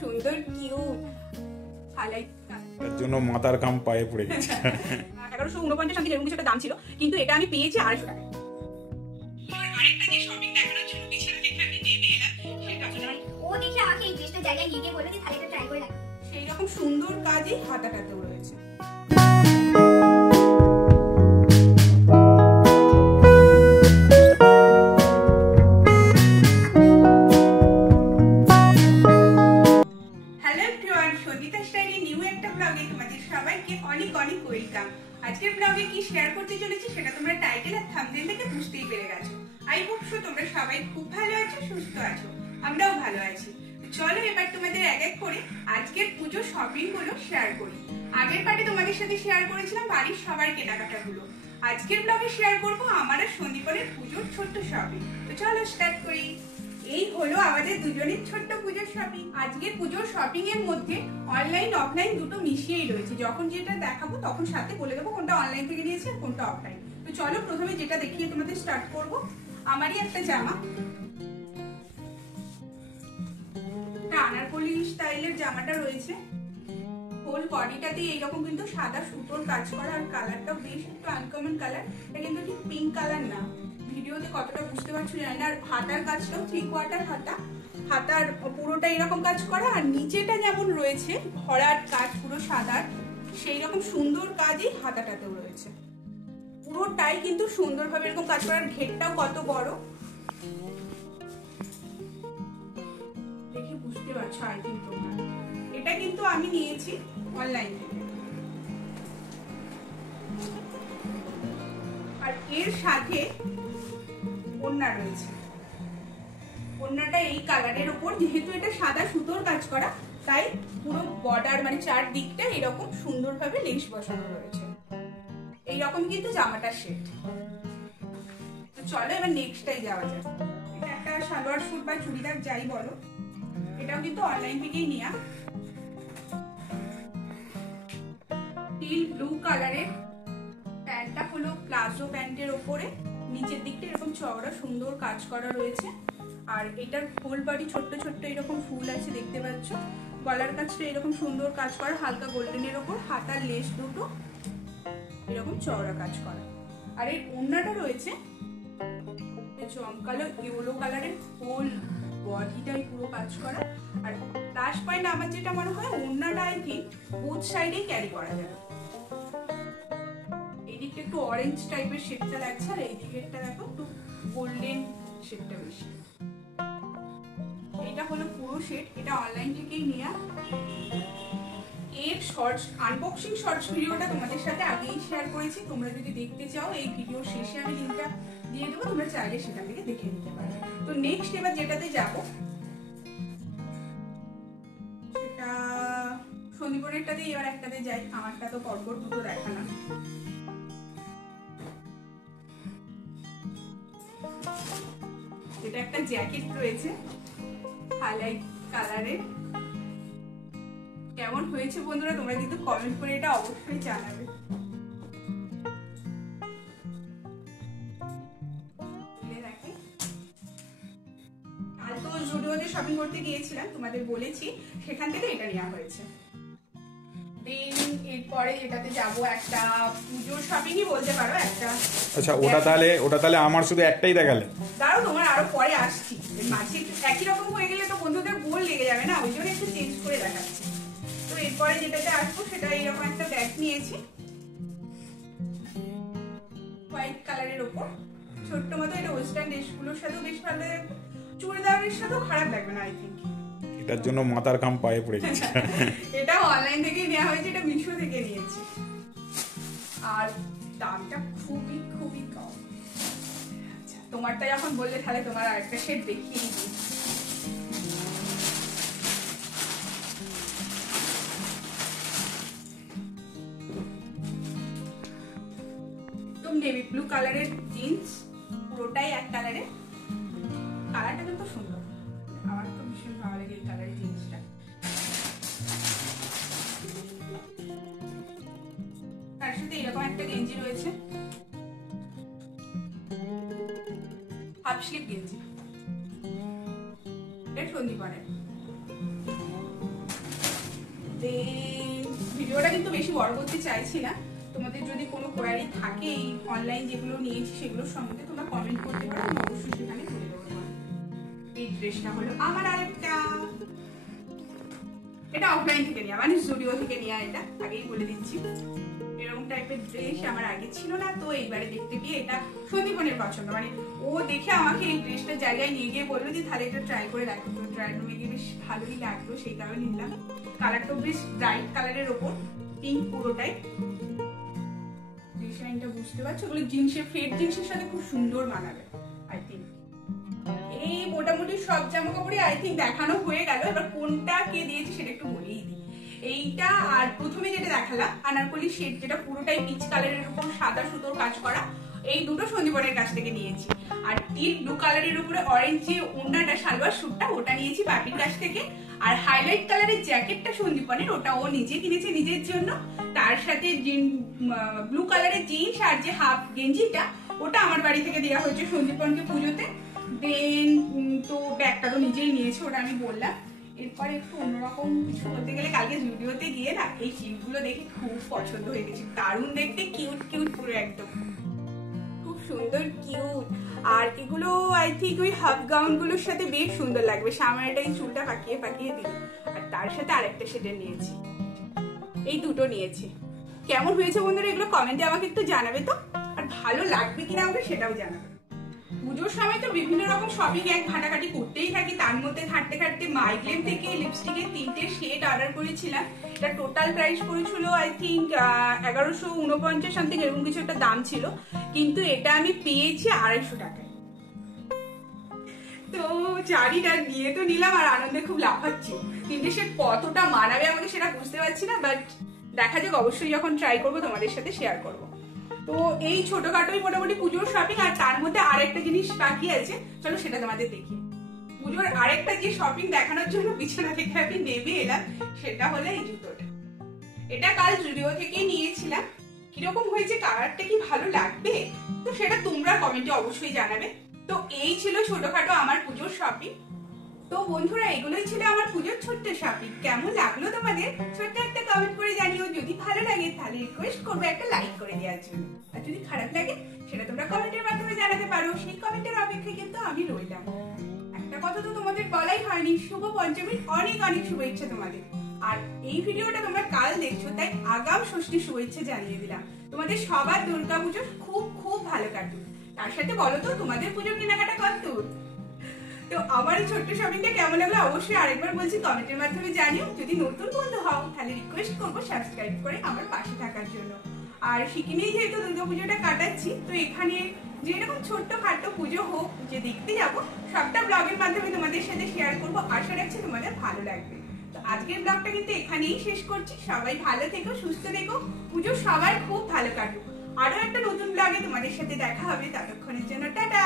সুন্দর cute highlight, এর জন্য মাথার ঘাম পায়ে পড়ে গেছে। 1149 টাকা যেরকম কিছু একটা দাম ছিল, কিন্তু এটা আমি পেয়েছি 250 টাকায়। আরেকটা যে শপিং দেখানোর জন্য বিছানা থেকে আমি নেমে এলাম, সেটা আসলে ও দেখে আমাকে এই ড্রেসটা জায়গায় নিয়ে গিয়ে বলল যে তাহলে এটা ট্রাই করে দেখ। সেই রকম সুন্দর কাজই হাতাটাতেও রয়েছে। আজকের ব্লগে কি শেয়ার করতে চলেছি সেটা তোমরা টাইটেল আর থাম্বনেল থেকে বুঝতেই পেরে গেছো। আই হোপ সো তোমরা সবাই খুব ভালো আছো, সুস্থ আছো, আমরাও ভালো আছি। চলো এবার তোমাদের এক এক করে আজকের পুজো শপিং গুলো শেয়ার করি। আগের পার্টে তোমাদের সাথে শেয়ার করেছিলাম বাড়ির সবার কেনাকাটা গুলো। আজকের ব্লগে শেয়ার করবো আমার আর সন্দীপনের পুজোর ছোট্ট শপিং। তো চলো স্টার্ট করি। এই হলো আমাদের দুজনের ছোট্ট পুজোর শপিং। আজকের পুজোর শপিং এর মধ্যে অনলাইন অফলাইন দুটো মিশিয়েই রয়েছে। যখন যেটা দেখাবো তখন সাথে বলে দেবো কোনটা অনলাইন থেকে নিয়েছি আর কোনটা অফলাইন। তো চলো প্রথমে যেটা দেখিয়ে তোমাদের স্টার্ট করব। আমারই একটা জামা, আনারকলি স্টাইলের জামাটা রয়েছে। হোল বডিটাতে এইরকম কিন্তু সাদা সুতোর কাজ করা, আর কালারটাও বেশ একটু আনকমন কালার। এটা কিন্তু ঠিক পিঙ্ক কালার না, ভিডিওতে কতটা বুঝতে পারছো জানি না। আর হাতার কাজটাও 3/4 হাতা, হাতার পুরোটা এরকম কাজ করা, আর নিচেটা যেমন রয়েছে ভরাট কাজ পুরো সাদার, সেই রকম সুন্দর কাজই হাতাটাতেও রয়েছে। পুরোটাই কিন্তু সুন্দরভাবে এরকম কাজ করার, ঘেরটাও কত বড় দেখে বুঝতে পারছো। আই থিঙ্ক তোমরা এটা কিন্তু আমি নিয়েছি অনলাইন থেকে। আর এর সাথে ওড়না রয়েছে। ওড়নাটা এই কালারের উপর, যেহেতু এটা সাদা সুতোর কাজ করা, তাই পুরো বর্ডার মানে চারদিকটা এরকম সুন্দরভাবে লেস বসানো রয়েছে। এইরকম কিন্তু জামাটার সেট। তো চলো এবার নেক্সটটাই যাওয়া যাক। এটা একটা সালোয়ার স্যুট বা চুড়িদার যাই বলো, এটাও কিন্তু অনলাইন থেকেই নেওয়া। টিল ব্লু কালারের প্যান্টটা হলো প্লাজো প্যান্টের ওপরে, নিচের দিকটা এরকম চওড়া সুন্দর কাজ করা রয়েছে। আর এটার হোল বডি ছোট্ট ছোট্ট এরকম ফুল আছে দেখতে পাচ্ছ। গলার কাজটা এরকম সুন্দর কাজ করা হালকা গোল্ডেনের ওপর, হাতার লেস দুটো এরকম চওড়া কাজ করা। আর এই ওড়নাটা রয়েছে চমকালো ইয়েলো কালারের, হোল বডিটাই পুরো কাজ করা। আর প্লাস পয়েন্ট আমার যেটা মনে হয়, ওড়নাটা আই থিঙ্ক বোথ সাইডেই ক্যারি করা যাবে। এই দিকটা একটু অরেঞ্জ টাইপের শেডটা লাগছে, আর এই দিকেরটা দেখো একটু গোল্ডেন শেডটা বেশি। এটা হলো পুরো সেট, এটা অনলাইন থেকেই নেওয়া। এর শর্টস আনবক্সিং শর্টস ভিডিওটা তোমাদের সাথে আগেই শেয়ার করেছি। তোমরা যদি দেখতে চাও এই ভিডিওর শেষে আমি লিংকটা দিয়ে দেবো, তোমরা চাইলে সেখান থেকে দেখে নিতে পারো। তো নেক্সট এবার যেটাতে যাব সেটা সন্দীপনেরটাতে, এবার একটাতে যাই। আমারটা তো পরপর দুটো দেখালাম। এটা একটা জ্যাকেট রয়েছে হাইলাইট কালারের। কেমন হয়েছে বন্ধুরা তোমরা কিন্তু কমেন্ট করে এটা অবশ্যই জানাবে। কাল তো জুডিওতে শপিং করতে গিয়েছিলাম, তোমাদের বলেছি, সেখান থেকে এটা নেওয়া হয়েছে। এরপরে এটাতে যাবো একটা পুজোর শপিংই বলতে পারো একটা। আচ্ছা, ওটা তাহলে আমার শুধু একটাই দেখালে? দাঁড়াও, তোমার আরো পরে আসছি। মাঝে একই রকম হয়ে গেলে তো বন্ধুদের বোর লেগে যাবে না, ওই জন্য একটু চেঞ্জ করে দেখাচ্ছি। তো এরপরে যেটাতে আসবো সেটা এইরকম একটা ব্যাগ নিয়েছি হোয়াইট কালারের ওপর, ছোট্ট মতো। এটা ওয়েস্টার্ন ড্রেসগুলোর সাথেও বেশ ভালো লাগবে, চুড়িদারের সাথেও খারাপ লাগবে না আই থিঙ্ক। এটার জন্য মাথার ঘাম পায়ে পড়ে গেছে। এটা অনলাইন থেকে নেওয়া হয়েছে, এটা মিশো থেকে নিয়েছি। আর দামটা খুবই খুবই কম। আচ্ছা, তোমারটা যখন বললে তাহলে তোমার আরেকটা সেট দেখিয়ে দিই। নেভি ব্লু কালারের জিন্স, পুরোটাই এক কালারের। কালারটা কিন্তু সুন্দর, আমার তো ভীষণ ভালো লাগে এই কালারের জিন্সটা। তার সাথে এরকম একটা গেঞ্জি রয়েছে, হাফ স্লিভ গেঞ্জি, এটা সন্দীপনের। ভিডিওটা কিন্তু বেশি বড় করতে চাইছি না। তোমাদের যদি কোনো কোয়ারি থাকে এই অনলাইন যেগুলো নিয়েছি সেগুলোর সম্বন্ধে তোমরা কমেন্ট করতে পারো, আমি অবশ্যই সেখানে বলে দেবো। এই ড্রেসটা হলো আমার আরেকটা, এটা অফলাইন থেকে নেওয়া, মানে জুডিও থেকে নেওয়া, এটা আগেই বলে দিচ্ছি। এরকম টাইপের ড্রেস আমার আগে ছিল না, তো এইবারে দেখতে গিয়ে এটা সন্দীপনের পছন্দ, মানে ও দেখে আমাকে এই ড্রেসটা জায়গায় নিয়ে গিয়ে বললো যে তাহলে এটা ট্রাই করে দেখো। তো ট্রাই রুমে গিয়ে বেশ ভালোই লাগলো, সেই কারণে নিলাম। কালারটা বেশ ব্রাইট কালারের ওপর, পিঙ্ক পুরোটাই। ডিজাইনটা বুঝতে পারছো, ওগুলো জিন্সের ফেড জিন্সের সাথে খুব সুন্দর মানাবে আই থিঙ্ক। এই মোটামুটি সব জামা কাপড়ই আই থিঙ্ক দেখানো হয়ে গেল। এবার কোনটা কে দিয়েছে সেটা একটু বলেই দিই। এইটা আর প্রথমে যেটা দেখালাম আনারকলি শেড, যেটা পুরোটাই পিচ কালারের উপর সাদা সুতোর কাজ করা, এই দুটো সন্দীপনের কাছ থেকে নিয়েছি। আর টিল ব্লু কালারের উপরে অরেঞ্জ যে ওড়নাটা সালোয়ার স্যুটটা, ওটা নিয়েছি বাপির কাছ থেকে। আর হাইলাইট কালারের জ্যাকেটটা সন্দীপনের, ওটা ও নিজে কিনেছে নিজের জন্য। তার সাথে ব্লু কালারের জিন্স আর যে হাফ গেঞ্জিটা, ওটা আমার বাড়ি থেকে দেওয়া হয়েছে সন্দীপনকে পুজোতে। দেন তো ব্যাগটা তো নিজেই নিয়েছে, ওটা আমি বললাম। এরপরে একটু অন্যরকম কিছু বলতে গেলে, কালকে জুডিওতে গিয়ে না এই জিপগুলো দেখে খুব পছন্দ হয়ে গেছে। দারুণ দেখতে, কিউট কিউট পুরো একদম খুব সুন্দর কিউট। আর এগুলো আই থিঙ্ক ওই হাফ গাউন গুলোর সাথে বেশ সুন্দর লাগবে। সামনেটা এই চুলটা পাকিয়ে পাকিয়ে দিল। আর তার সাথে আরেকটা সেটের নিয়েছি, এই দুটো নিয়েছি। কেমন হয়েছে বন্ধুরা এগুলো কমেন্টে আমাকে একটু জানাবে তো, আর ভালো লাগবে কিনা আমাকে সেটাও জানাবে। পুজোর সময় তো বিভিন্ন রকম শপিং এক ঘাটাঘাটি করতেই থাকি, তার মধ্যে ঘাটতে ঘাটতে মাইগ্লেম থেকে লিপস্টিকের 3টে শেড অর্ডার করেছিলাম। এটা টোটাল প্রাইস পড়েছিল আই থিঙ্ক 1149 সামথিং এরকম কিছু একটা দাম ছিল, কিন্তু এটা আমি পেয়েছি 250 টাকায়। তো জানি না, নিয়ে তো নিলাম আর আনন্দে খুব লাফাচ্ছি। 3টে শেড কতটা মানাবে আমাকে সেটা বুঝতে পারছি না, বাট দেখা যাক, অবশ্যই যখন ট্রাই করবো তোমাদের সাথে শেয়ার করবো। তো এই ছোটখাটোই মোটামুটি পুজোর শপিং। আর তার মধ্যে আরেকটা জিনিস বাকি আছে, চলো সেটা তোমাদের দেখি। পুজোর আরেকটা যে শপিং দেখানোর জন্য বিছানা থেকে আমি নেমে এলাম, সেটা হলো এই জুতোটা। এটা কাল জুডিও থেকে নিয়েছিলাম। কিরকম হয়েছে, কালারটা কি ভালো লাগবে, তো সেটা তোমরা কমেন্টে অবশ্যই জানাবে। তো এই ছিল ছোটখাটো আমার পুজোর শপিং। তো বন্ধুরা এগুলোই ছিল আমার পুজোর ছোট্ট শপিং। কেমন লাগলো তোমাদের ছোট্ট একটা কমেন্ট করে জানিও। যদি ভালো লাগে তাহলে রিকোয়েস্ট করবো একটা লাইক করে দেওয়ার জন্য, আর যদি খারাপ লাগে সেটা তোমরা কমেন্টের মাধ্যমে জানাতে পারো। সেই কমেন্টের অপেক্ষায় কিন্তু আমি রইলাম। একটা কথা তো তোমাদের বলাই হয়নি, শুভ পঞ্চমীর অনেক অনেক শুভেচ্ছা তোমাদের। আর এই ভিডিওটা তোমরা কাল দেখছো, তাই আগাম ষষ্ঠী শুভেচ্ছা জানিয়ে দিলাম। তোমাদের সবার দুর্গাপুজো খুব খুব ভালো কাটুক। তার সাথে বলো তো তোমাদের পুজোর কেনাকাটা কতদূর। তো আমার এই ছোট্ট শপিংটা কেমন লাগলো অবশ্যই আরেকবার বলছি কমেন্টের মাধ্যমে জানিও। যদি নতুন বন্ধু হও তাহলে রিকোয়েস্ট করবো সাবস্ক্রাইব করে আমার পাশে থাকার জন্য। আর সিকিমেই যেহেতু দুর্গাপুজোটা কাটাচ্ছি, তো এখানে যেরকম ছোট্ট খাট্টো পুজো হোক যে দেখতে যাবো, সবটা ব্লগের মাধ্যমে তোমাদের সাথে শেয়ার করবো। আশা রাখছি তোমাদের ভালো লাগবে। তো আজকের ব্লগটা কিন্তু এখানেই শেষ করছি। সবাই ভালো থেকো, সুস্থ থেকো, পুজো সবার খুব ভালো কাটুক। আরো একটা নতুন ব্লগে তোমাদের সাথে দেখা হবে। ততক্ষণের জন্য টাটা।